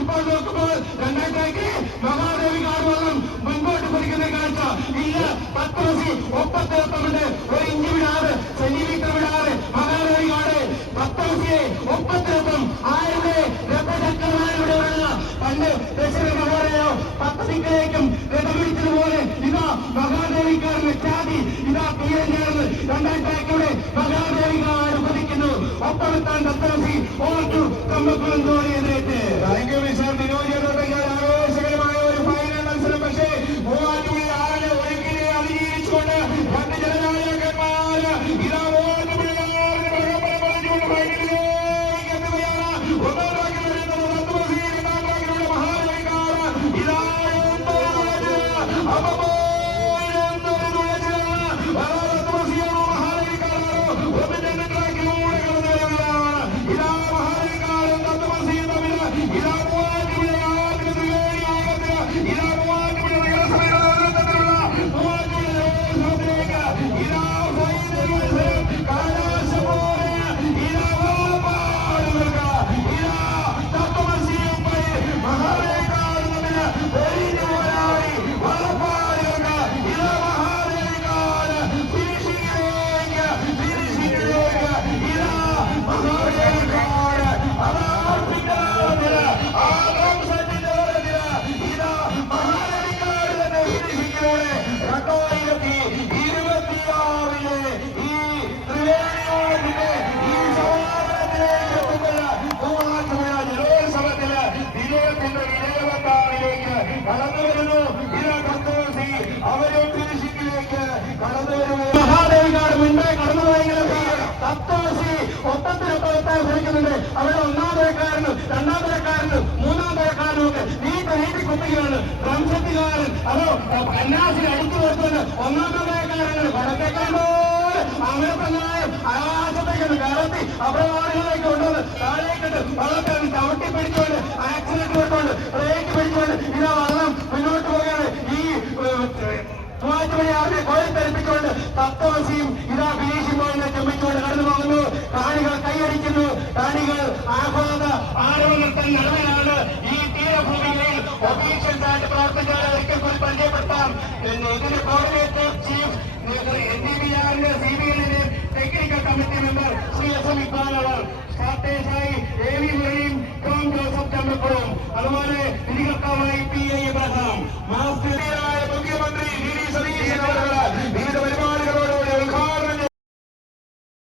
ഇപ്പോൾ നോക്കുമ്പോൾ രണ്ടാം ട്രാക്കിൽ മഹാദേവി കാടുവെള്ളം മുൻപോട്ട് പിടിക്കുന്ന കാഴ്ച ഇല്ല. പത്തരസി ഒപ്പത്തിരത്തുണ്ട്. ഒരു ഇഞ്ച് വിടാറ്, സെന്റിമീറ്റർ വിടാറ് മഹാദേവി കാട് പത്തരസിയെ ഒപ്പത്തിരത്തും. ആരുടെ രഥചക്രമാരുടെ പണ്ട് ദശരഥ മഹാരാജോ പത്തസിക്കലേക്കും രഥപിടിച്ചതുപോലെ ഇതാ മഹാദേവിക്കാരന് ചാതി ഇതാ തീരം ചേർന്ന് രണ്ടാം ട്രാക്കിലൂടെ മഹാദേവി കാട് പതിക്കുന്നു. ഒപ്പമെത്താൻ പത്തരസി ഓർത്തു കമ്പക്കുളം തോണി എന്നേറ്റ്. ആവേശകരമായ ഒരു ഫൈനൽ മത്സരം. പക്ഷേ മൂവാറ്റുപുഴ ആറിന് ഒഴുക്കിനെ അതിജീവിച്ചുകൊണ്ട് രണ്ട് ജനനായകന്മാർ ഇതാ മൂവാറ്റുപുഴ പറഞ്ഞുകൊണ്ട് ഫൈനലിലേക്ക് എത്തുകയാണ്. ഒന്നാം ട്രാക്കിൽ വരുന്നത് തത്വസി, രണ്ടാം ട്രാക്കിലൂടെ മഹാദേവിക്കാർ ഇതാ മഹാദേവിക്കാട് മുൻപേ കടന്നുപോയെങ്കിലൊക്കെ തത്വസി ഒപ്പത്തിനൊപ്പം ശ്രമിക്കുന്നുണ്ട്. അവിടെ ഒന്നാം തരക്കാരനും രണ്ടാം തരക്കാരനും മൂന്നാം തരക്കാരനും ഒക്കെ നീട്ടി കുത്തുകയാണ്. റംസത്തുകാരൻ അതോ കന്യാസിൽ അടിച്ചു കൊടുത്തുകൊണ്ട് ഒന്നാം തരക്കാരനാണ് വടക്കേക്കാരോ അങ്ങനെ തന്നെ ആകാശത്തേക്ക് കയറ്റി അപ്രമാണികളിലേക്ക് കൊണ്ടുവന്ന് താഴേക്കിട്ട് വള്ളത്തെ ചവിട്ടി പിടിച്ചുകൊണ്ട് ആക്സിഡന്റ് വിട്ടുകൊണ്ട് ബ്രേക്ക് പിടിച്ചുകൊണ്ട് ഇതാ വള്ളം മുന്നോട്ട് പോവുകയാണ്. ഈ മൂവാറ്റുപുഴയാറിനെ കോരിത്തെറിപ്പിച്ചുകൊണ്ട് തത്വസിയും ഇതാ ഫിനിഷിംഗ് ചുമച്ചുകൊണ്ട് കടന്നു പോകുന്നു. കാണികൾ കൈയടിക്കുന്നു. കാണികൾ ആഹ്ലാദ ആരവങ്ങൾ തന്നെ നടവിലാണ്. ഈ തീരഭൂമിയിൽ ഒഫീഷ്യൽസ് ആയിട്ട് പ്രവർത്തിച്ചാൽ ഒരിക്കൽ കൂടി പരിചയപ്പെടുത്താം. ഇതിന്റെ കോർഡിനേറ്റർ ചീഫ് NDBR-ന്റെ CBL-ന്റെ technical committee member Shri SM Iqbal അവർ, സ്റ്റാർട്ടേഴ്സായി AV മൊഴിയും ടോം ജോസഫ് ചമ്പക്കുളം, അതുപോലെ വിധികർത്താവായി PA ഇബ്രാഹിം, മാസ്റ്റർ